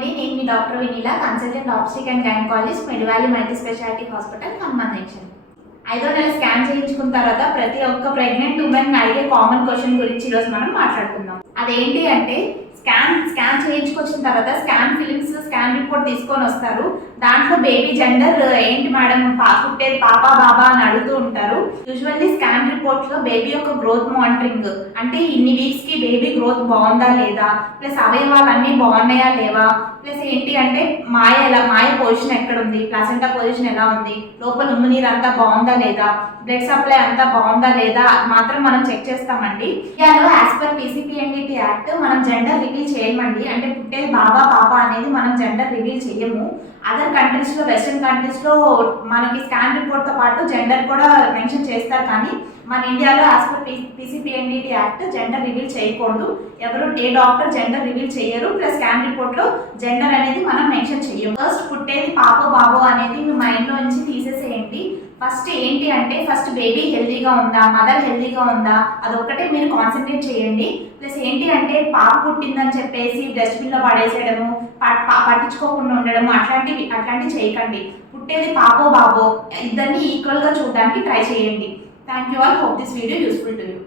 అండి, నేను మీ doctor Vineela, consultant obstetric and gynaecologist, Medivalley multi speciality hospital, Hanuman junction. 5వ నెల స్కాన్ చేయించుకున్న తర్వాత ప్రతి ఒక్క ప్రెగ్నెంట్ ఉమెన్ అడిగే కామన్ క్వశ్చన్ గురించి ఈరోజు మనం మాట్లాడుకుందాం. అదేంటి అంటే స్కాన్ చేయించుకొచ్చిన తర్వాత స్కాన్ ఫిలిమ్స్, స్కాన్ రిపోర్ట్ తీసుకొని వస్తారు. దాంట్లో బేబీ జెండర్ ఏంటి మేడం, పుట్టేది పాప బాబా అని అడుగుతూ ఉంటారు. యూజువల్లీ స్కాన్ రిపోర్ట్ లో బేబీ యొక్క గ్రోత్ మానిటరింగ్, అంటే ఇన్ని వీక్స్ కి బేబీ గ్రోత్ బాగుందా లేదా, ప్లస్ అవయవాలు అన్ని బాగున్నాయా లేవా, ప్లస్ ఏంటి అంటే మాయ పొజిషన్ ఎక్కడ ఉంది, ప్లాసెంటా పొజిషన్ ఎలా ఉంది, లోపల ఉమ్ము నీరు అంతా బాగుందా లేదా, బ్లడ్ సప్లై అంతా బాగుందా లేదా మాత్రం మనం చెక్ చేస్తామండి. ఇండియాలో యాజ్ పర్ PCPNDT యాక్ట్ మనం జెండర్ రివీల్ చేయమండి. అంటే పుట్టేది బాబా పాప అనేది మనం జెండర్ రివీల్ చేయము. అదర్ కంట్రీస్ లో, వెస్ట్రన్ కంట్రీస్ లో మనకి స్కాన్ రిపోర్ట్ తో పాటు జెండర్ కూడా మెన్షన్ చేస్తారు. కానీ మన ఇండియాలో as per PCPNDT act gender reveal చేయకూడదు. ఎవరు ఏ డాక్టర్ జెండర్ రివీల్ చేయరు. ప్లస్ స్కాన్ రిపోర్ట్ లో జెండర్ అనేది మనం మెన్షన్ చెయ్యము. ఫస్ట్ పుట్టేది పాపో బాబో అనేది మీ మైండ్ లో నుంచి తీసేసేయండి. ఫస్ట్ ఏంటి అంటే ఫస్ట్ బేబీ హెల్దీగా ఉందా, మదర్ హెల్దీగా ఉందా, అదొక్కటే మీరు కాన్సన్ట్రేట్ చేయండి. ప్లస్ ఏంటి అంటే పాప పుట్టిందని చెప్పేసి డస్ట్బిన్ లో పడేసేయడము, పట్టించుకోకుండా ఉండడము అట్లాంటివి చేయకండి. పుట్టేది పాపో బాబో ఇద్దరిని ఈక్వల్ గా చూడడానికి ట్రై చేయండి. Thank you all. Hope this video useful to you.